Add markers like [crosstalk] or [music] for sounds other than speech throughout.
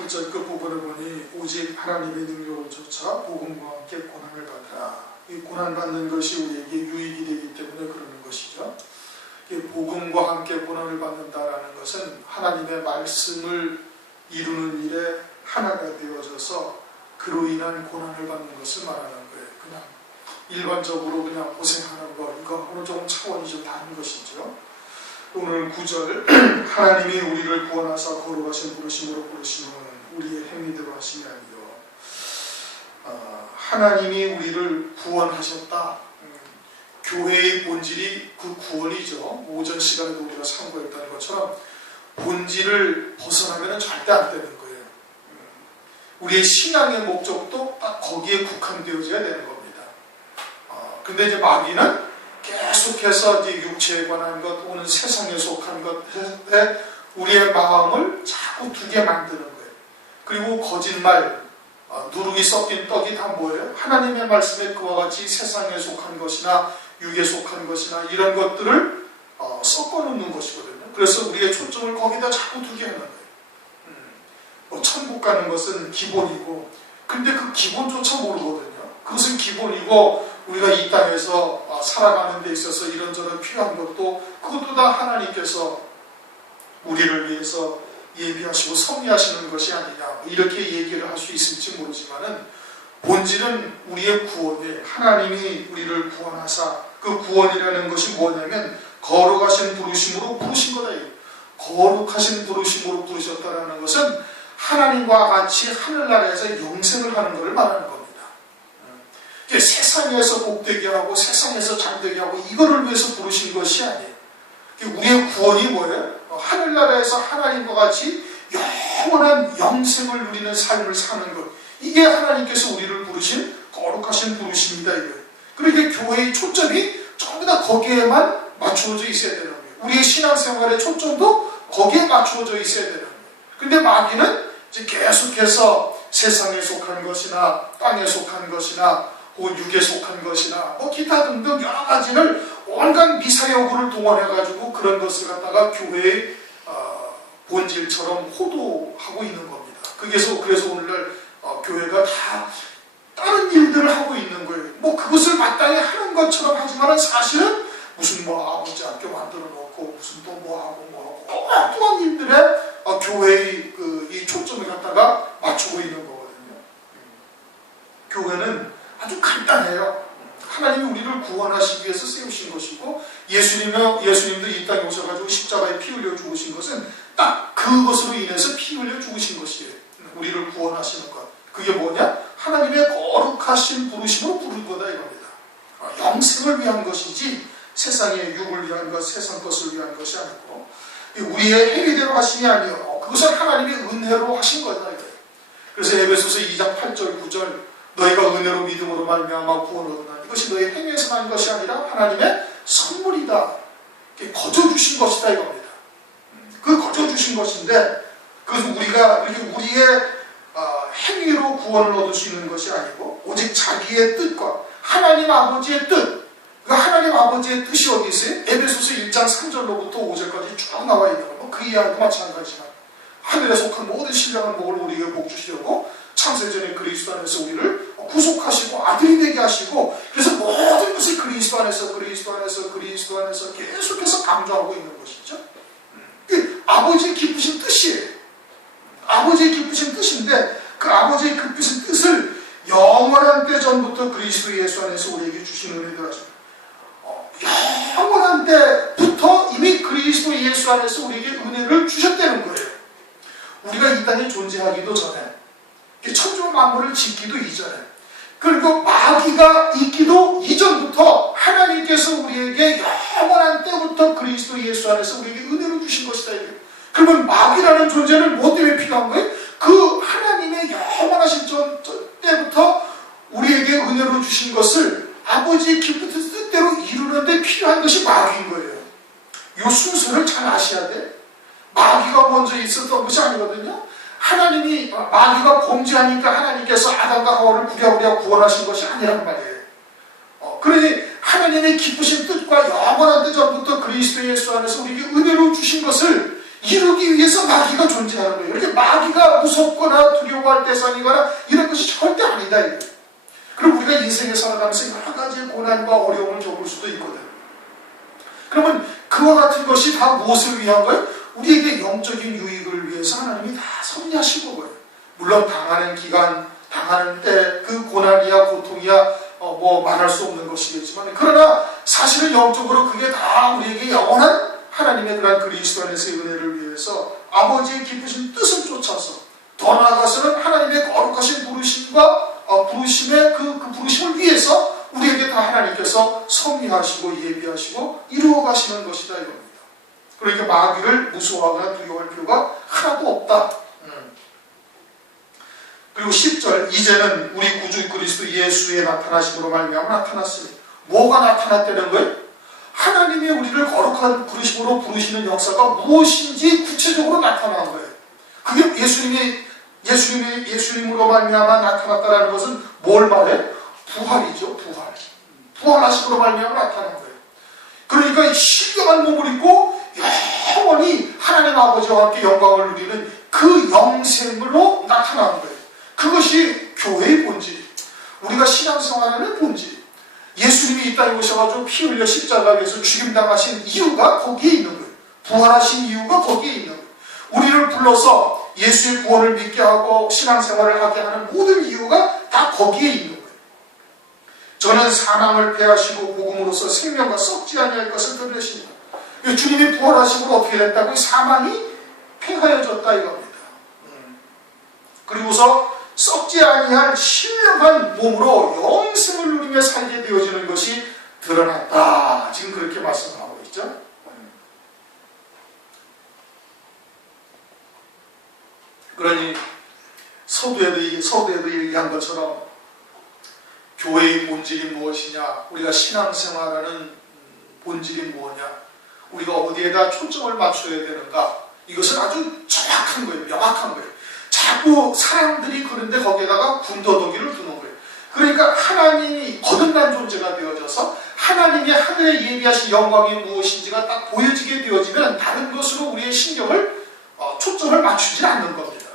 8절 끝부분을 보니 오직 하나님의 쫓아 복음과 함께 고난을 받으라. 이 고난받는 것이 우리에게 유익이 되기 때문에 그러는 것이죠. 이 복음과 함께 고난을 받는다라는 것은 하나님의 말씀을 이루는 일에 하나가 되어져서 그로 인한 고난을 받는 것을 말하는 거예요. 그냥 일반적으로 그냥 고생하는 것, 이거하고는 조금 차원이 좀 다른 것이죠. 오늘 9절 [clears throat] 하나님이 우리를 구원하사 거룩하신 부르심으로 부르시는 우리의 행위대로 하심이 아니요 어, 하나님이 우리를 구원하셨다. 음, 교회의 본질이 그 구원이죠. 오전 시간에도 우리가 참고했던 것처럼 본질을 벗어나면 절대 안 되는 거예요. 음, 우리의 신앙의 목적도 딱 거기에 국한되어져야 되는 겁니다. 어, 근데 이제 마귀는 계속해서 이제 육체에 관한 것 또는 세상에 속한 것에 우리의 마음을 자꾸 두게 만드는 거예요. 그리고 거짓말, 어, 누룩이 섞인 떡이 다 뭐예요? 하나님의 말씀에 그와 같이 세상에 속한 것이나 육에 속한 것이나 이런 것들을 어, 섞어 놓는 것이거든요. 그래서 우리의 초점을 거기다 자꾸 두게 하는 거예요. 음, 뭐 천국 가는 것은 기본이고, 근데 그 기본조차 모르거든요. 그것은 기본이고 우리가 이 땅에서 어, 살아가는 데 있어서 이런저런 필요한 것도 그것도 다 하나님께서 우리를 위해서 예비하시고 섭리하시는 것이 아니냐 이렇게 얘기를 할 수 있을지 모르지만은 본질은 우리의 구원에 하나님이 우리를 구원하사 그 구원이라는 것이 뭐냐면 거룩하신 부르심으로 부르신 거다. 거룩하신 부르심으로 부르셨다라는 것은 하나님과 같이 하늘나라에서 영생을 하는 것을 말하는 겁니다. 이게 세상에서 복되게 하고 세상에서 잠되게 하고 이거를 위해서 부르신 것이 아니에요. 이게 우리의 구원이 뭐예요? 어, 하늘나라에서 하나님과 같이 영원한 영생을 누리는 삶을 사는 것. 이게 하나님께서 우리를 부르신 거룩하신 이거예요. 그러니까 교회의 초점이 전부 다 거기에만 맞추어져 있어야 되는 거예요. 우리의 신앙생활의 초점도 거기에 맞추어져 있어야 되는 거예요. 근데 마귀는 이제 계속해서 세상에 속한 것이나 땅에 속한 것이나 혹은 육에 속한 것이나 뭐 기타 등등 여러 가지를 온갖 미사여구를 동원해가지고 그런 것을 갖다가 교회의 어, 본질처럼 호도하고 있는 겁니다. 그래서 그래서 오늘날 어, 교회가 다 다른 일들을 하고 있는 거예요. 뭐 그것을 마땅히 하는 것처럼 하지만은 사실은 무슨 뭐 아버지 학교 만들어 놓고 무슨 또 뭐 하고 뭐 하고 엉뚱한 일들에 어, 교회의 그, 이 초점을 갖다가 맞추고 있는 거거든요. 교회는 아주 간단해요. 하나님이 우리를 구원하시기 위해서 세우신 것이고 예수님은 예수님도 이 땅에 오셔가지고 십자가에 피 흘려 죽으신 것은 딱 그것으로 인해서 피 흘려 죽으신 것이에요. 우리를 구원하시는 것. 그게 뭐냐? 하나님의 거룩하신 부르심으로 부른 거다 이겁니다. 어, 영생을 위한 것이지 세상의 육을 위한 것, 세상 것을 위한 것이 아니고 우리의 행위대로 하심이 아니요. 그것은 하나님의 은혜로 하신 거다 이거예요. 그래서 에베소서 2장 8절 9절 너희가 은혜로 믿음으로 말미암아 구원을 얻으나 이것이 너희 행위에서 난 것이 아니라 하나님의 선물이다. 거저 주신 것이다 이겁니다. 그 거저 주신 것인데 그것은 우리가 우리의 어, 행위로 구원을 얻을 수 있는 것이 아니고 오직 자기의 뜻과 하나님 아버지의 뜻. 그 하나님 아버지의 뜻이 어디 있어요? 에베소서 1장 3절로부터 5절까지 쭉 나와 있는 거. 그 이하도 마찬가지지만 하늘에 속한 모든 신령한 복을 우리에게 복 주시려고 창세전에 그리스도 안에서 우리를 구속하시고 아들이 되게 하시고 그래서 모든 것을 그리스도 안에서 그리스도 안에서 그리스도 안에서 계속해서 강조하고 있는 것이죠. 그 아버지의 기쁘신 뜻이에요. 아버지의 기쁘신 뜻인데 그 아버지의 기쁘신 뜻을 영원한 때 전부터 그리스도 예수 안에서 우리에게 주신 은혜들 하십니다. 어, 영원한 때부터 이미 그리스도 예수 안에서 우리에게 은혜를 주셨다는 거예요. 우리가 이 땅에 존재하기도 전에 천주 만물을 짓기도 이전에. 그리고 마귀가 있기도 이전부터 하나님께서 우리에게 영원한 때부터 그리스도 예수 안에서 우리에게 은혜를 주신 것이다. 그러면 마귀라는 존재는 뭐 때문에 필요한 거예요? 그 하나님의 영원하신 전, 전 때부터 우리에게 은혜로 주신 것을 아버지의 기쁜 뜻대로 이루는데 필요한 것이 마귀인 거예요. 이 순서를 잘 아셔야 돼. 마귀가 먼저 있었던 것이 아니거든요. 하나님이 마귀가 범죄하니까 하나님께서 아담과 하와를 부랴부랴 구원하신 것이 아니란 말이에요. 어, 그러니 하나님의 기쁘신 뜻과 영원한 뜻 전부터 그리스도 예수 안에서 우리에게 은혜로 주신 것을 이루기 위해서 마귀가 존재하는 거예요. 이렇게 마귀가 무섭거나 두려워할 대상이거나 이런 것이 절대 아니다. 그럼 우리가 인생에 살아가면서 여러 가지 고난과 어려움을 겪을 수도 있거든. 그러면 그와 같은 것이 다 무엇을 위한 거예요? 우리에게 영적인 유익을 위해서 하나님이 다 섭리하신 거예요. 물론 당하는 기간, 당하는 때 그 고난이야 고통이야 어, 뭐 말할 수 없는 것이겠지만 그러나 사실은 영적으로 그게 다 우리에게 영원한 하나님의 그런 그리스도 안에서의 은혜를 위해서 아버지의 기쁘신 뜻을 쫓아서 더 나아가서는 하나님의 거룩하신 부르심과 어, 부르심의 그, 그 부르심을 위해서 우리에게 다 하나님께서 섭리하시고 예비하시고 이루어 가시는 것이다 이겁니다. 그러니까 마귀를 무서워하거나 두려워할 필요가 하나도 없다. 음. 그리고 10절 이제는 우리 구주 그리스도 예수의 나타나심으로 말미암아 나타났으니 뭐가 나타났다는 거예요? 하나님이 우리를 거룩한 부르심으로 부르시는 역사가 무엇인지 구체적으로 나타난 거예요. 그게 예수님이 예수님이 예수님으로 말미암아 나타났다라는 것은 뭘 말해? 부활이죠, 부활. 부활하심으로 말미암아 나타난 거예요. 그러니까 이 신령한 몸을 입고 영원히 하나님 아버지와 함께 영광을 누리는 그 영생으로 나타난 거예요. 그것이 교회의 본질. 우리가 신앙생활하는 본질. 예수님이 이 땅에 오셔가지고 피 흘려 십자가에서 죽임당하신 이유가 거기에 있는 거예요. 부활하신 이유가 거기에 있는 거예요. 우리를 불러서 예수의 구원을 믿게 하고 신앙생활을 하게 하는 모든 이유가 다 거기에 있는 거예요. 저는 사망을 패하시고 복음으로써 생명과 썩지 아니할 것을 드러내십니다. 주님이 부활하심으로 어떻게 됐다고 사망이 패하여졌다 이겁니다. 음. 그리고서 썩지 아니할 신령한 몸으로 영생을 누리며 살게 되어지는 것이 드러났다. 지금 그렇게 말씀하고 있죠. 그러니 서두에도 서두에도 얘기한 것처럼 교회의 본질이 무엇이냐, 우리가 신앙생활하는 본질이 뭐냐, 우리가 어디에다 초점을 맞춰야 되는가, 이것은 아주 정확한 거예요, 명확한 거예요. 자꾸 사람들이 그런데 거기에다가 군더더기를 두는 거예요. 그러니까 하나님이 거듭난 존재가 되어져서 하나님이 하늘에 예비하신 영광이 무엇인지가 딱 보여지게 되어지면 다른 것으로 우리의 신경을 어, 초점을 맞추지 않는 겁니다.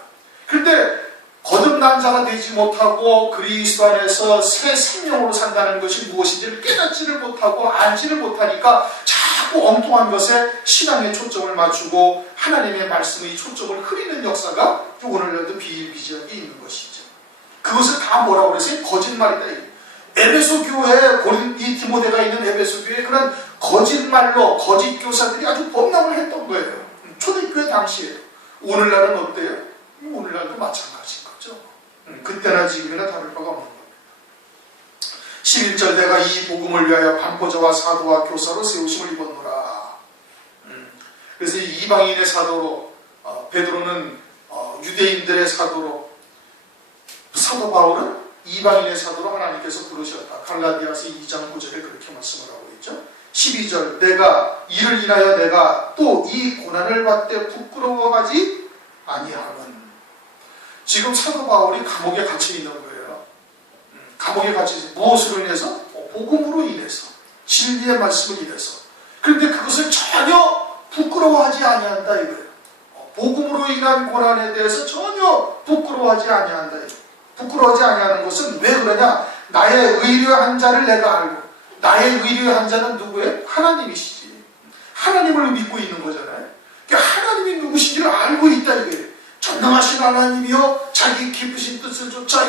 그런데 거듭난 자가 되지 못하고 그리스도 안에서 새 생명으로 산다는 것이 무엇인지를 깨닫지를 못하고 알지를 못하니까 자꾸 엉뚱한 것에 신앙의 초점을 맞추고 하나님의 말씀의 초점을 흐리는 역사가 오늘날도 비일비재하게 있는 것이죠. 그것을 다 뭐라고 그랬어요? 거짓말이다. 에베소 교회에 고린이 디모데가 있는 에베소 교회에 그런 거짓말로 거짓 교사들이 아주 범람을 했던 거예요. 초대교회 당시에. 오늘날은 어때요? 오늘날도 마찬가지. 음, 그때나 지금이나 다를 바가 없는 겁니다. 11절 내가 이 복음을 위하여 반포자와 사도와 교사로 세우심을 입었노라. 음, 그래서 이방인의 사도로 어, 베드로는 어, 유대인들의 사도로 사도 바울은 이방인의 사도로 하나님께서 부르셨다. 갈라디아서 2장 9절에 그렇게 말씀을 하고 있죠. 12절 내가 이를 인하여 내가 또 이 고난을 받되 부끄러워하지 아니함은 지금 사도 바울이 감옥에 갇혀 있는 거예요. 음, 감옥에 갇혀 있어 무엇으로 인해서? 어, 복음으로 인해서. 진리의 말씀을 인해서. 그런데 그것을 전혀 부끄러워하지 아니한다 이거예요. 어, 복음으로 인한 고난에 대해서 전혀 부끄러워하지 아니한다 이거예요. 부끄러워하지 아니하는 것은 왜 그러냐? 나의 의료 한 자를 내가 알고 나의 의료 한 자는 누구예요? 하나님이시지. 하나님을 믿고 있는 거잖아요. 그러니까 하나님이 누구신지를 알고 있다 이거예요. 전능하신 하나님이요 자기 기쁘신 뜻을 쫓아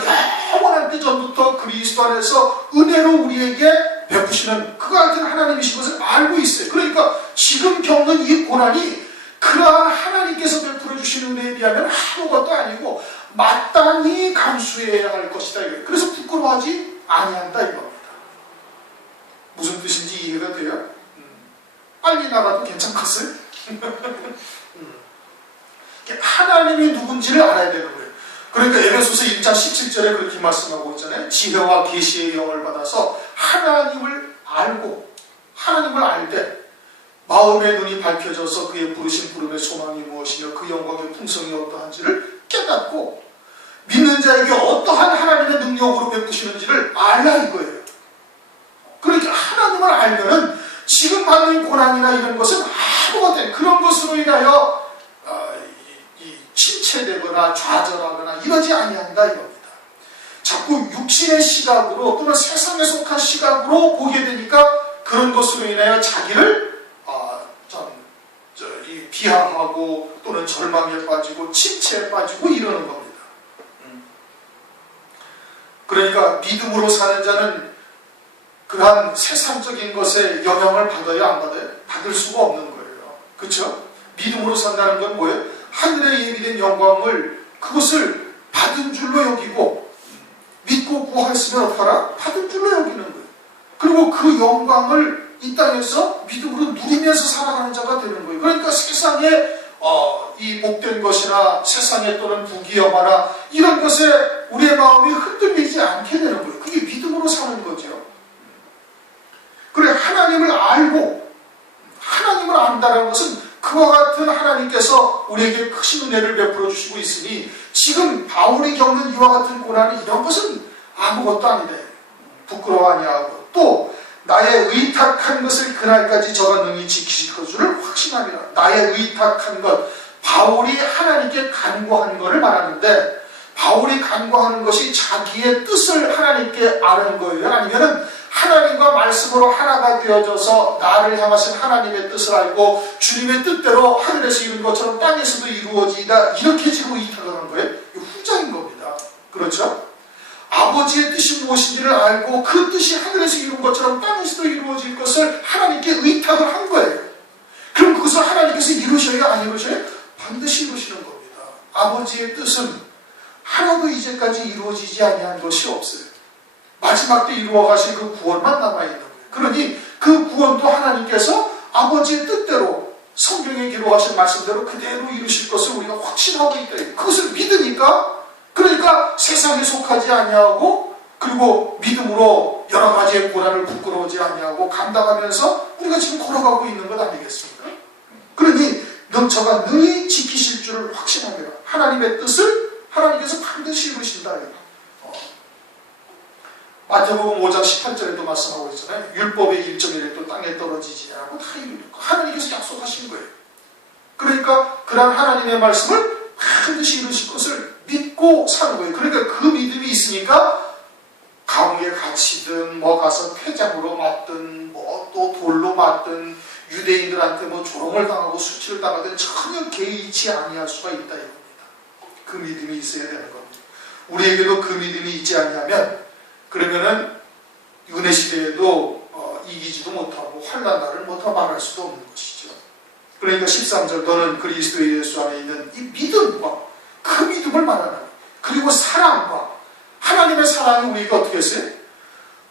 영원한 때 전부터 그리스도 안에서 은혜로 우리에게 베푸시는 그 같은 하나님이신 것을 알고 있어요. 그러니까 지금 겪는 이 고난이 그러한 하나님께서 베풀어 주시는 은혜에 비하면 아무것도 아니고 마땅히 감수해야 할 것이다. 그래서 부끄러워하지 아니한다 이겁니다. 무슨 뜻인지 이해가 돼요? 음. 빨리 나가도 괜찮겠어요? [laughs] 음. 하나님이 누군지를 알아야 되는 거예요. 그러니까 에베소서 1장 17절에 그렇게 말씀하고 있잖아요. 지혜와 계시의 영을 받아서 하나님을 알고 하나님을 알되 마음의 눈이 밝혀져서 그의 부르신 부름의 소망이 무엇이며 그 영광의 풍성이 어떠한지를 깨닫고 믿는 자에게 어떠한 하나님의 능력으로 베푸시는지를 알라 이거예요. 그러니까 하나님을 알면은 지금 받는 고난이나 이런 것은 아무것도 그런 것으로 인하여 박해되거나 좌절하거나 이러지 아니한다 이겁니다. 자꾸 육신의 시각으로 또는 세상에 속한 시각으로 보게 되니까 그런 것으로 인하여 자기를 아, 비하하고 또는 절망에 빠지고 침체에 빠지고 이러는 겁니다. 음. 그러니까 믿음으로 사는 자는 그러한 세상적인 것에 영향을 받아야 안 받아요? 받을 수가 없는 거예요. 그렇죠? 믿음으로 산다는 건 뭐예요? 하늘에 예비된 영광을 그것을 받은 줄로 여기고 믿고 구하였으면 어떡하라? 받은 줄로 여기는 거예요. 그리고 그 영광을 이 땅에서 믿음으로 누리면서 살아가는 자가 되는 거예요. 그러니까 세상에 어, 이 복된 것이나 세상에 또는 부귀영화나 이런 것에 우리의 마음이 흔들리지 않게 되는 거예요. 그게 믿음으로 사는 거죠. 그래 하나님을 알고 하나님을 안다는 것은 그와 같은 하나님께서 우리에게 크신 은혜를 베풀어 주시고 있으니 지금 바울이 겪는 이와 같은 고난이 이런 것은 아무것도 아니래. 부끄러워 아니하고 또 나의 의탁한 것을 그날까지 저가 능히 지키실 것을 확신하리라. 나의 의탁한 것 바울이 하나님께 간구한 것을 말하는데 바울이 간구하는 것이 자기의 뜻을 하나님께 아는 거예요. 아니면은 하나님과 말씀으로 하나가 되어져서 나를 향하신 하나님의 뜻을 알고 주님의 뜻대로 하늘에서 이룬 것처럼 땅에서도 이루어지다 이렇게 지금 의탁하는 거예요. 이 후자인 겁니다. 그렇죠? 아버지의 뜻이 무엇인지를 알고 그 뜻이 하늘에서 이룬 것처럼 땅에서도 이루어질 것을 하나님께 의탁을 한 거예요. 그럼 그것을 하나님께서 이루셔요? 안 이루셔요? 반드시 이루시는 겁니다. 아버지의 뜻은 하나도 이제까지 이루어지지 아니한 것이 없어요. 마지막 때 이루어 가신 그 구원만 남아 있는 거예요. 그러니 그 구원도 하나님께서 아버지의 뜻대로 성경에 기록하신 말씀대로 그대로 이루실 것을 우리가 확신하고 있다. 그것을 믿으니까 그러니까 세상에 속하지 아니하고 그리고 믿음으로 여러 가지의 고난을 부끄러워지 아니하고 감당하면서 우리가 지금 걸어가고 있는 것 아니겠습니까? 그러니 능처가 능히 지키실 줄을 확신합니다. 하나님의 뜻을 하나님께서 반드시 이루신다. 어. 마태복음 5장 18절에도 말씀하고 있잖아요. 율법의 1.1에도 땅에 떨어지지 않고 다 이루고 하나님께서 약속하신 거예요. 그러니까 그런 하나님의 말씀을 반드시 이루실 것을 믿고 사는 거예요. 그러니까 그 믿음이 있으니까 감옥에 갇히든 뭐 가서 폐장으로 맞든 뭐 또 돌로 맞든 유대인들한테 뭐 조롱을 당하고 수치를 당하든 전혀 개의치 아니할 수가 있다. 그 믿음이 있어야 되는 겁니다. 우리에게도 그 믿음이 있지 않냐면 그러면은 은혜 시대에도 어, 이기지도 못하고 환난 날을 못하고 말할 수도 없는 것이죠. 그러니까 13절 너는 그리스도 예수 안에 있는 이 믿음과 그 믿음을 말하는. 그리고 사랑과 하나님의 사랑이 우리가 어떻게 했어요?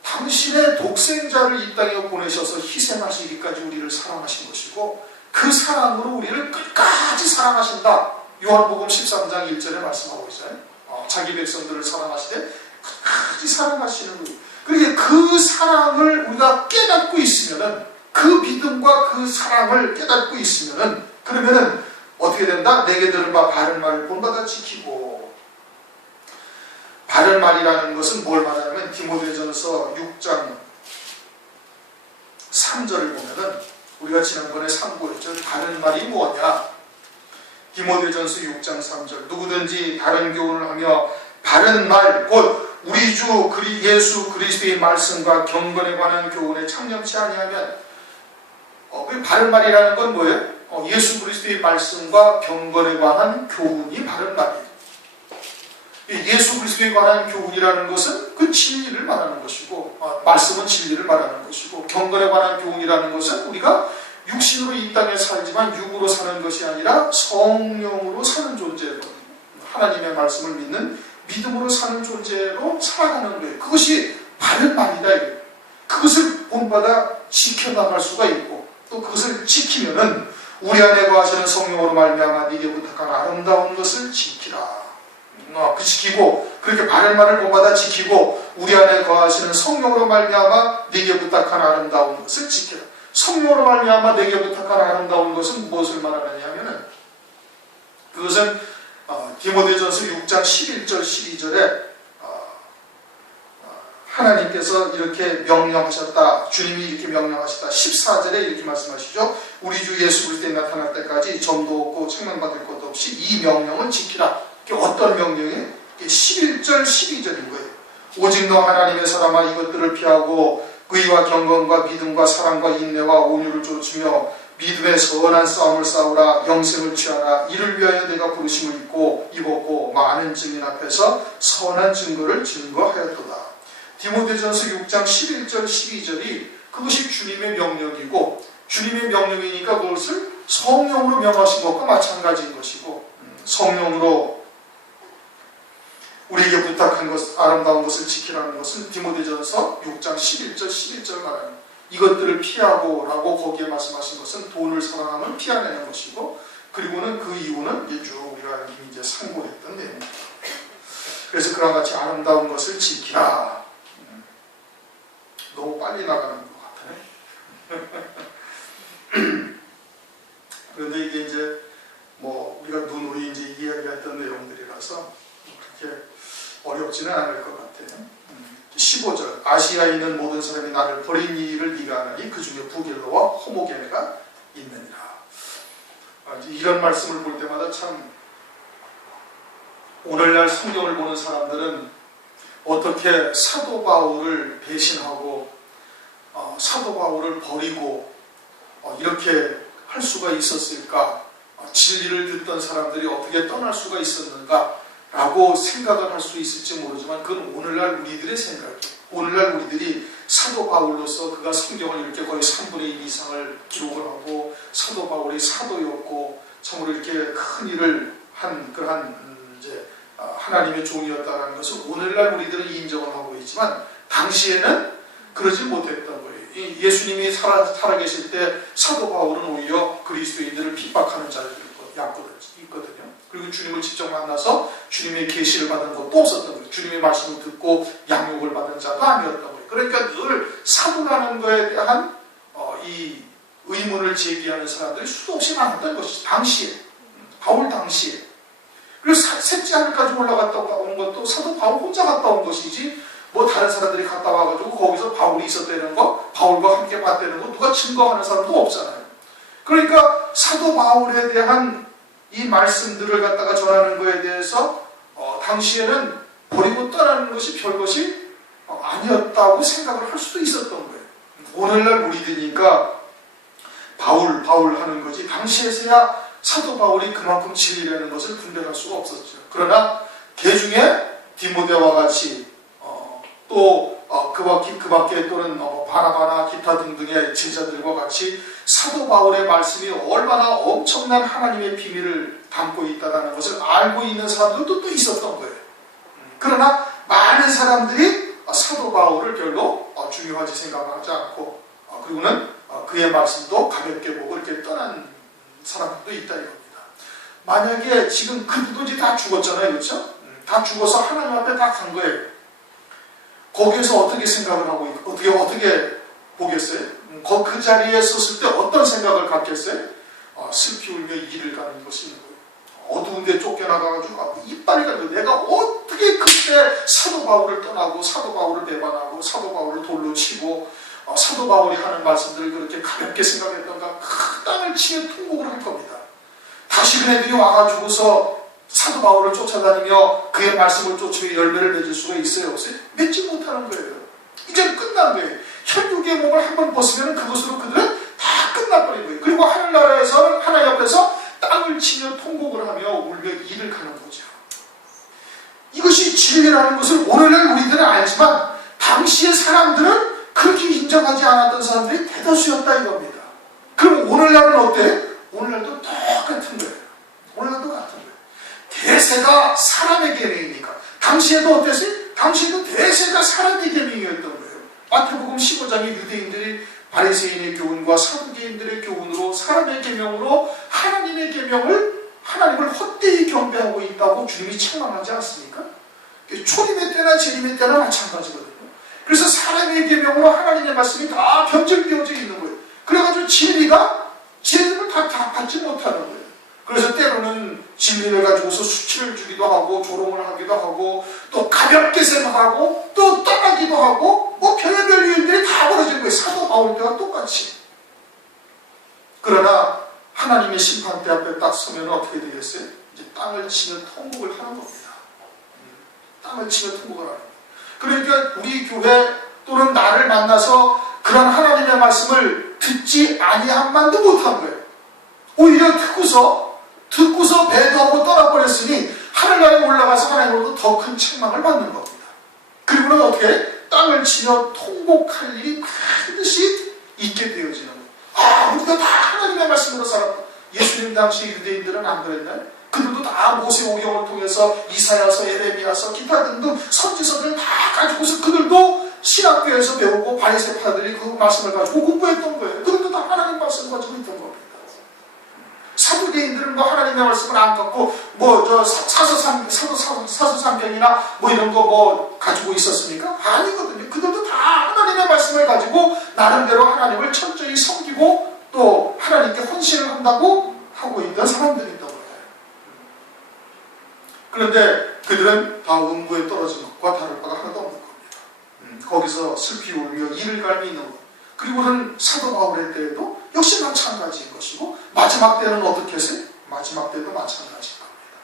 당신의 독생자를 이 땅에 보내셔서 희생하시기까지 우리를 사랑하신 것이고 그 사랑으로 우리를 끝까지 사랑하신다. 요한복음 13장 1절에 말씀하고 있어요. 어, 자기 백성들을 사랑하시되 끝까지 사랑하시는 거예요. 그러니까 그 사랑을 우리가 깨닫고 있으면은 그 믿음과 그 사랑을 깨닫고 있으면은 그러면은 어떻게 된다? 내게 들은 바 바른 말을 본받아 지키고 바른 말이라는 것은 뭘 말하냐면 디모데전서 6장 3절을 보면은 우리가 지난번에 상고했죠. 바른 말이 뭐냐? 디모데전서 6장 3절 누구든지 다른 교훈을 하며 바른 말, 곧 우리 주 그리 예수 그리스도의 말씀과 경건에 관한 교훈에 참념치 아니하면 어, 그 바른 말이라는 건 뭐예요? 어, 예수 그리스도의 말씀과 경건에 관한 교훈이 바른 말이에요. 이 예수 그리스도에 관한 교훈이라는 것은 그 진리를 말하는 것이고 어, 말씀은 진리를 말하는 것이고 경건에 관한 교훈이라는 것은 우리가 육신으로 이 땅에 살지만 육으로 사는 것이 아니라 성령으로 사는 존재로 하나님의 말씀을 믿는 믿음으로 사는 존재로 살아가는 거예요. 그것이 바른 말이다. 그것을 본받아 지켜나갈 수가 있고 또 그것을 지키면은 우리 안에 거하시는 성령으로 말미암아 네게 부탁한 아름다운 것을 지키라. 어, 그 지키고 그렇게 바른 말을 본받아 지키고 우리 안에 거하시는 성령으로 말미암아 네게 부탁한 아름다운 것을 지키라. 성령으로 말미암아 내게 부탁한 아름다운 것은 무엇을 말하느냐 하면은 그것은 어, 디모데전서 6장 11절 12절에 어, 하나님께서 이렇게 명령하셨다. 주님이 이렇게 명령하셨다. 14절에 이렇게 말씀하시죠. 우리 주 예수 그리스도에 나타날 때까지 점도 없고 책망받을 것도 없이 이 명령은 지키라. 이게 어떤 명령이에요? 이게 11절, 12절인 거예요. 오직 너 하나님의 사람아 이것들을 피하고 의와 경건과 믿음과 사랑과 인내와 온유를 쫓으며 믿음의 선한 싸움을 싸우라 영생을 취하라 이를 위하여 내가 부르심을 입고 입었고 많은 증인 앞에서 선한 증거를 증거하였도다. 디모데전서 6장 11절 12절이 그것이 주님의 명령이고 주님의 명령이니까 그것을 성령으로 명하신 것과 마찬가지인 것이고 음, 성령으로 우리에게 부탁한 것 아름다운 것을 지키라는 것은 디모데전서 6장 11절 11절 말합니다. 이것들을 피하고 라고 거기에 말씀하신 것은 돈을 사랑하면 피하내는 것이고 그리고는 그 이유는 이제 쭉 우리가 이제 상고했던 내용입니다. 그래서 그와 같이 아름다운 것을 지키라. 음, 너무 빨리 나가는 것 같네. [laughs] 그런데 이게 이제 뭐 우리가 누누이 이제 이야기했던 내용들이라서 그렇게 어렵지는 않을 것 같아요. 15절 아시아에 있는 모든 사람이 나를 버린 일을 네가 하나니 그 중에 부길로와 호모게네가 있느니라. 아, 이런 말씀을 볼 때마다 참 오늘날 성경을 보는 사람들은 어떻게 사도 바울을 배신하고 어, 사도 바울을 버리고 어, 이렇게 할 수가 있었을까? 어, 진리를 듣던 사람들이 어떻게 떠날 수가 있었는가? 라고 생각을 할 수 있을지 모르지만 그건 오늘날 우리들의 생각이에요. 오늘날 우리들이 사도 바울로서 그가 성경을 이렇게 거의 3분의 1 이상을 기록을 하고 사도 바울이 사도였고 참으로 이렇게 큰 일을 한 그러한 음, 이제 아, 하나님의 종이었다는 것을 오늘날 우리들은 인정을 하고 있지만 당시에는 그러지 못했던 거예요. 이 예수님이 살아, 살아계실 때 사도 바울은 오히려 그리스도인들을 핍박하는 자였거든요. 그리고 주님을 직접 만나서 주님의 계시를 받은 것도 없었던 거예요. 주님의 말씀을 듣고 양육을 받은 자도 아니었던 거예요. 그러니까 늘 사도라는 거에 대한 어, 이 의문을 제기하는 사람들이 수도 없이 많았던 것이죠. 당시에 바울 당시에 그리고 사- 셋째 하늘까지 올라갔다 온 것도 사도 바울 혼자 갔다 온 것이지 뭐 다른 사람들이 갔다 와가지고 거기서 바울이 있었다는 거 바울과 함께 봤다는 거 누가 증거하는 사람도 없잖아요. 그러니까 사도 바울에 대한 이 말씀들을 갖다가 전하는 거에 대해서 어, 당시에는 버리고 떠나는 것이 별것이 어, 아니었다고 생각을 할 수도 있었던 거예요. 오늘날 우리들이니까 바울 바울 하는 거지 당시에서야 사도 바울이 그만큼 진리라는 것을 분별할 수가 없었죠. 그러나 개 중에 디모데와 같이 어, 또 어, 그와 기- 그 밖에 또는 어, 바나바나 기타 등등의 제자들과 같이 사도 바울의 말씀이 얼마나 엄청난 하나님의 비밀을 담고 있다는 것을 알고 있는 사람들도 또 있었던 거예요. 음, 그러나 많은 사람들이 어, 사도 바울을 별로 어, 중요하지 생각하지 않고 어, 그리고는 어, 그의 말씀도 가볍게 보고 이렇게 떠난 사람들도 있다 이겁니다. 만약에 지금 그들도 이제 다 죽었잖아요, 그렇죠? 음, 다 죽어서 하나님 앞에 다 간 거예요. 거기에서 어떻게 생각을 하고 있- 어떻게 어떻게 보겠어요? 그 자리에 섰을 때 어떤 생각을 갖겠어요? 아, 슬피 울며 이를 가는 것이 있는. 어두운데 쫓겨나가가지고 아, 이빨이 가지고 내가 어떻게 그때 사도 바울을 떠나고 사도 바울을 배반하고 사도 바울을 돌로 치고 어, 사도 바울이 하는 말씀들을 그렇게 가볍게 생각했던가 큰 땅을 치며 통곡을 할 겁니다. 다시 그네들이 와가지고서 사도 바울을 쫓아다니며 그의 말씀을 쫓으며 열매를 맺을 수가 있어요? 맺지 못하는 거예요. 이제 끝난 거예요. 혈육의 몸을 한 번 벗으면 그것으로 그들은 다 끝나버린 거예요. 그리고 하늘나라에서 하나님 앞에서 땅을 치며 통곡을 하며 울며 이를 가는 거죠. 이것이 진리라는 것을 오늘날 우리들은 알지만 당시의 사람들은 그렇게 인정하지 않았던 사람들이 대다수였다 이겁니다. 그럼 오늘날은 어때? 오늘날도 똑같은 거예요. 오늘날도 같은 거예요. 대세가 사람의 계명이니까. 당시에도 어땠어요? 당시에도 대세가 사람의 계명이었던 거예요. 마태복음 15장의 유대인들이 바리새인의 교훈과 사두개인들의 교훈으로 사람의 계명으로 하나님의 계명을 하나님을 헛되이 경배하고 있다고 주님이 책망하지 않습니까? 초림의 때나 재림의 때나 마찬가지거든요. 그래서 사람의 계명으로 하나님의 말씀이 다 변질되어져 있는 거예요. 그래가지고 진리가 진리를 다, 다 받지 못하는 거예요. 그래서 때로는 진리를 가지고서 수치를 주기도 하고 조롱을 하기도 하고 또 가볍게 생각하고 또 떠나기도 하고 뭐 별의별 일들이 다 벌어진 거예요. 사도 바울 때와 똑같이. 그러나 하나님의 심판대 앞에 딱 서면 어떻게 되겠어요? 이제 땅을 치며 통곡을 하는 겁니다. 음, 땅을 치며 통곡을 하는 거예요. 그러니까 우리 교회 또는 나를 만나서 그런 하나님의 말씀을 듣지 아니함만도 못한 거예요. 오히려 듣고서 듣고서 배도하고 떠나버렸으니 하늘나라에 올라가서 하나님으로부터 더 큰 책망을 받는 겁니다. 그리고는 어떻게 땅을 치며 통곡할 일이 반드시 있게 되어지는 거예요. 아, 우리가 다 하나님의 말씀으로 살았다. 예수님 당시 유대인들은 안 그랬나요? 그들도 다 모세오경을 통해서 이사야서, 예레미야서, 기타 등등 선지서들을 다 가지고서 그들도 신학교에서 배우고 바리새파들이 그 말씀을 가지고 공부했던 거예요. 그들도 다 하나님 말씀을 가지고 있던 겁니다. 사두개인들은 뭐 하나님의 말씀을 안 갖고 뭐 저 사서삼 사서삼경이나 뭐 이런 거 뭐 가지고 있었습니까? 아니거든요. 그들도 다 하나님의 말씀을 가지고 나름대로 하나님을 철저히 섬기고 또 하나님께 헌신을 한다고 하고 있던 사람들이던 거예요. 그런데 그들은 다 음부에 떨어진 것과 다를 바가 하나도 없는 겁니다. 음, 거기서 슬피 울며 이를 갈미 있는 것. 그리고는 사도 바울의 때에도 역시 마찬가지인 것이고 마지막 때는 어떻게 했어요? 마지막 때도 마찬가지인 겁니다.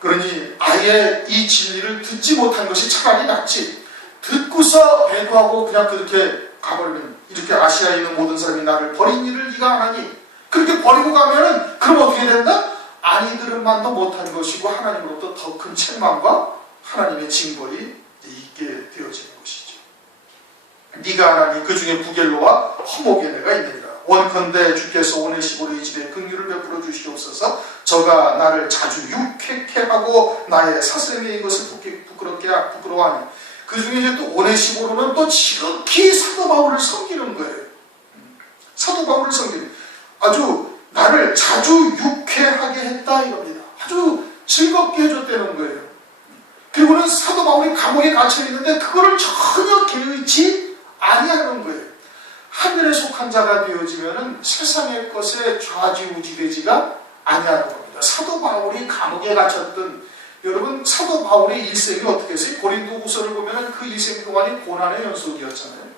그러니 아예 이 진리를 듣지 못한 것이 차라리 낫지. 듣고서 배도하고 그냥 그렇게 가버리면 이렇게 아시아에 있는 모든 사람이 나를 버린 일을 네가 안 하니 그렇게 버리고 가면은 그럼 어떻게 된다? 아니 들은만도 못한 것이고 하나님으로부터 더 큰 책망과 하나님의 징벌이 있게 되어지는 것이죠. 네가 하나니 그 중에 부겔로와 허목에 내가 있느니라. 원컨대 주께서 오네시모로 이 집에 긍휼을 베풀어 주시옵소서. 저가 나를 자주 육회케 하고 나의 사슬의 것을 부끄- 부끄럽게 부끄러워하니 그 중에 또 오네시모로는 또 지극히 사도 바울을 섬기는 거예요. 사도 바울을 섬기는 아주 나를 자주 유쾌하게 했다 이겁니다. 아주 즐겁게 해줬다는 거예요. 그리고는 사도 바울이 감옥에 갇혀 있는데 그거를 전혀 개의치 아니하는 거예요. 하늘에 속한 자가 되어지면은 세상의 것에 좌지우지되지가 아니하는 겁니다. 사도 바울이 감옥에 갇혔던 여러분 사도 바울의 일생이 어떻게 했어요? 고린도후서를 보면은 그 일생 동안이 고난의 연속이었잖아요.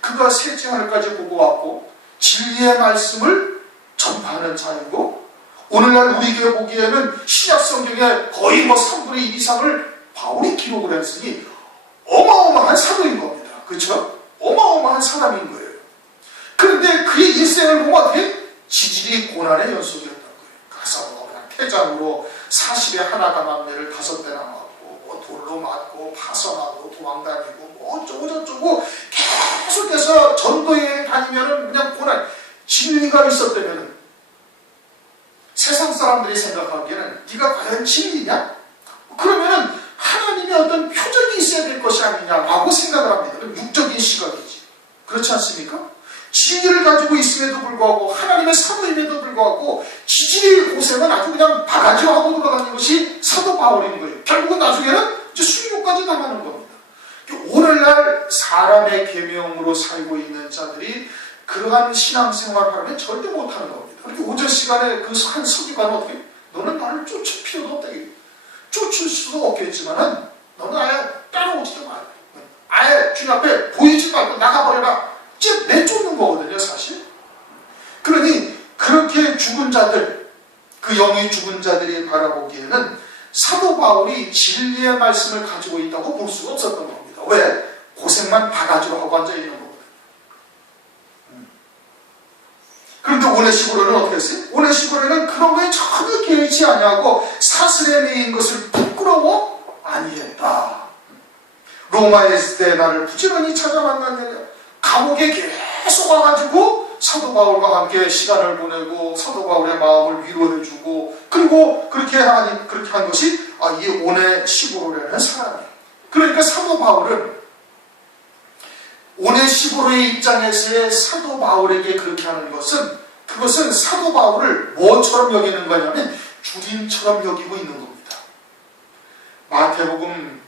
그가 셋째 하늘까지 보고 왔고 진리의 말씀을 전파하는 자이고 오늘날 우리에게 보기에는 신약 성경의 거의 뭐 3분의 1 이상을 바울이 기록을 했으니 어마어마한 사도인 겁니다. 그렇죠? 어마어마한 사람인 거예요. 그런데 그의 일생을 보면 어떻게 지질이 고난의 연속이었던 거예요. 가서 뭐 그냥 태장으로 40에 하나가 만매를 다섯 대나 맞고 뭐 돌로 맞고 파선하고 도망다니고 뭐 어쩌고 저쩌고 계속해서 전도여행 다니면은 그냥 고난 진리가 있었다면은 세상 사람들이 생각하기에는 네가 과연 진리냐? 그러면은 하나님의 어떤 표적이 있어야 될 것이 아니냐라고 생각을 합니다. 육적인 시각이지. 그렇지 않습니까? 진리를 가지고 있음에도 불구하고 하나님의 사도임에도 불구하고 지질의 고생은 아주 그냥 바가지하고 돌아다니는 것이 사도 바울인 거예요. 결국은 나중에는 이제 순교까지 당하는 겁니다. 오늘날 사람의 계명으로 살고 있는 자들이 그러한 신앙생활을 하면 절대 못하는 겁니다. 그렇게 오전 시간에 그 한 서기관은 어떻게 너는 나를 쫓을 필요도 없다. 쫓을 수도 없겠지만은 너는 아예 따라오지도 마. 아예 주님 앞에 보이지 말고 나가버려라. 이제 내쫓는 거거든요, 사실. 그러니 그렇게 죽은 자들, 그 영이 죽은 자들이 바라보기에는 사도 바울이 진리의 말씀을 가지고 있다고 볼 수가 없었던 겁니다. 왜? 고생만 바가지로 하고 앉아 있는 거거든요. 음. 그런데 오네시보로는 어떻게 했어요? 오네시보로는 그런 거에 전혀 개의치 아니하고 사슬에 매인 것을 부끄러워 아니했다. 로마에 있을 때 나를 부지런히 찾아 만났느냐 감옥에 계속 와가지고 사도 바울과 함께 시간을 보내고 사도 바울의 마음을 위로해주고 그리고 그렇게 하니 그렇게 한 것이 아, 이 오네 시보로라는 사람이에요. 그러니까 사도 바울은 오네 시보로의 입장에서의 사도 바울에게 그렇게 하는 것은 그것은 사도 바울을 뭐처럼 여기는 거냐면 주인처럼 여기고 있는 겁니다. 마태복음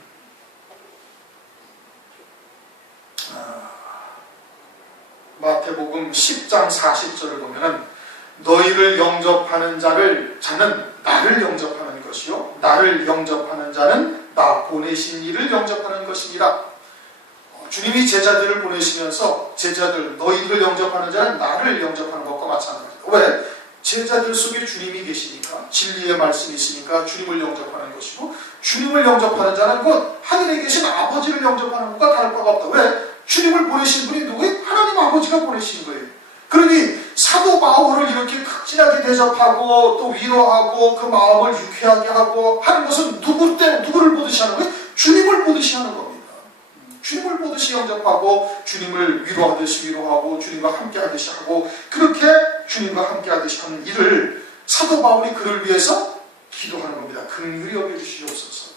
마태복음 10장 40절을 보면은 너희를 영접하는 자를 자는 나를 영접하는 것이요 나를 영접하는 자는 나 보내신 이를 영접하는 것이니라. 어, 주님이 제자들을 보내시면서 제자들 너희를 영접하는 자는 나를 영접하는 것과 마찬가지다. 왜? 제자들 속에 주님이 계시니까 진리의 말씀이 있으니까 주님을 영접하는 것이고 주님을 영접하는 자는 곧 하늘에 계신 아버지를 영접하는 것과 다를 바가 없다. 왜? 주님을 보내신 분이 누구예요? 하나님 아버지가 보내신 거예요. 그러니 사도 바울을 이렇게 극진하게 대접하고 또 위로하고 그 마음을 유쾌하게 하고 하는 것은 누구 때 누구를 보듯이 하는 거예요? 주님을 보듯이 하는 겁니다. 주님을 보듯이 영접하고 주님을 위로하듯이 위로하고 주님과 함께 하듯이 하고 그렇게 주님과 함께 하듯이 하는 일을 사도 바울이 그를 위해서 기도하는 겁니다. 긍휼히 여겨 주시옵소서.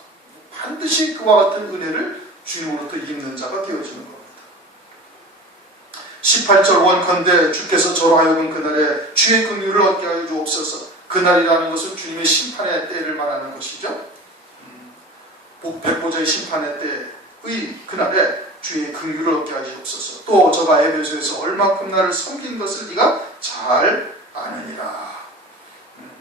반드시 그와 같은 은혜를 주님으로부터 입는 자가 되어지는 겁니다. 18절 원컨대 주께서 저로 하여금 그날에 주의 긍휼을 얻게 하여 주옵소서. 그날이라는 것은 주님의 심판의 때를 말하는 것이죠. 음, 백보자의 심판의 때의 그날에 주의 긍휼을 얻게 하시옵소서. 또 저가 에베소에서 얼마큼 나를 섬긴 것을 네가 잘 아느니라. 음,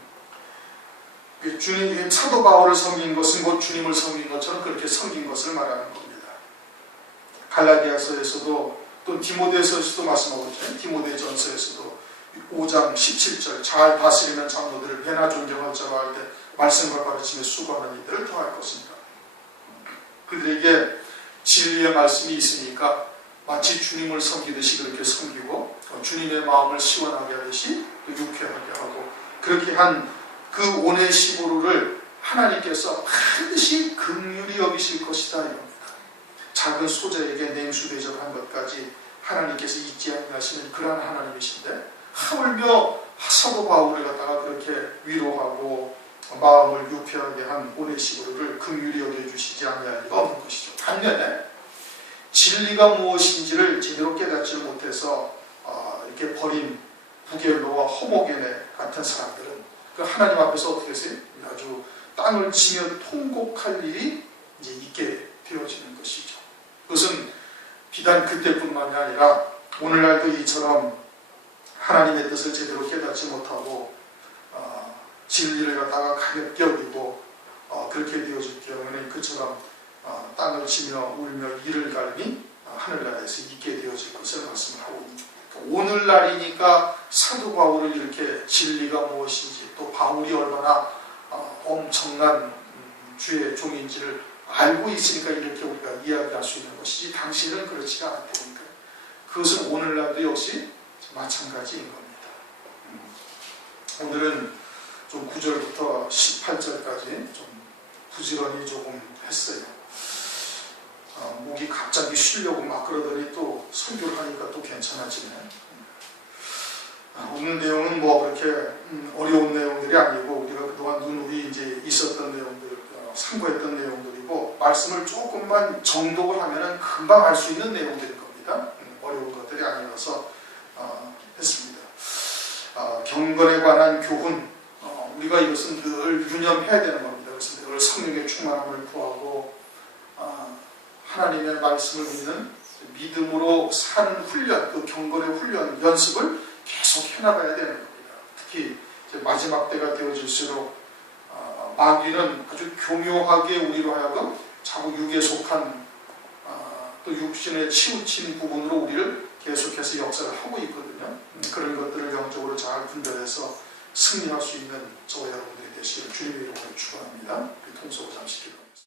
그 주님 사도 바울을 섬긴 것은 곧 주님을 섬긴 것처럼 그렇게 섬긴 것을 말하는 겁니다. 갈라디아서에서도 또 디모데서에서도 말씀하고 있잖아요. 디모데 전서에서도 5장 17절 잘 다스리는 장로들을 배나 존경할 자로 할때 말씀과 가르침에 수고하는 이들을 더할 것입니다. 그들에게 진리의 말씀이 있으니까 마치 주님을 섬기듯이 그렇게 섬기고 어, 주님의 마음을 시원하게 하듯이 또 유쾌하게 하고 그렇게 한그 오네시보루를 하나님께서 반드시 긍휼히 여기실 것이다 작은 소자에게 냉수 대접한 것까지 하나님께서 잊지 아니하시는 그러한 하나님이신데 하물며 사도 바울을 갖다가 그렇게 위로하고 마음을 유쾌하게 한 오네시보루를 긍휼히 여겨주시지 아니할 리가 없는 것이죠. 반면에 진리가 무엇인지를 제대로 깨닫지 못해서 어, 이렇게 버린 부겔로와 호모게네 같은 사람들은 그 하나님 앞에서 어떻게 했어요? 아주 땅을 치며 통곡할 일이 이제 있게 되어지는 것이죠. 그것은 비단 그때뿐만이 아니라 오늘날도 이처럼 하나님의 뜻을 제대로 깨닫지 못하고 어, 진리를 갖다가 가볍게 여기고 어, 그렇게 되어질 경우에는 그처럼 어, 땅을 치며 울며 이를 갈미 어, 하늘나라에서 있게 되어질 것을 말씀을 하고 있습니다. 오늘날이니까 사도 바울을 이렇게 진리가 무엇인지 또 바울이 얼마나 어, 엄청난 음, 주의 종인지를 알고 있으니까 이렇게 우리가 이야기할 수 있는 것이지 당시에는 그렇지가 않다니까 그것은 오늘날도 역시 마찬가지인 겁니다. 음, 오늘은 좀 9절부터 18절까지 좀 부지런히 조금 했어요. 어, 목이 갑자기 쉬려고 막 그러더니 또 설교를 하니까 또 괜찮아지네. 아, 오늘 내용은 뭐 그렇게 음, 어려운 내용들이 아니고 우리가 그동안 눈으로 이제 있었던 내용들, 어, 참고했던 내용들이고 말씀을 조금만 정독을 하면은 금방 알 수 있는 내용들일 겁니다. 음, 어려운 것들이 아니라서 어, 했습니다. 어, 경건에 관한 교훈, 어, 우리가 이것은 늘 유념해야 되는 겁니다. 그래서 늘 성령의 충만함을 구하고 어, 하나님의 말씀을 믿는 믿음으로 사는 훈련, 그 경건의 훈련, 연습을 계속 해나가야 되는 겁니다. 특히 마지막 때가 되어질수록 어, 마귀는 아주 교묘하게 우리로 하여금 자꾸 육에 속한 어, 또 육신에 치우친 부분으로 우리를 계속해서 역사를 하고 있거든요. 음, 그런 것들을 영적으로 잘 분별해서 승리할 수 있는 저와 여러분들이 되시길 주님의 이름으로 축원합니다. 통속을 잠시키고.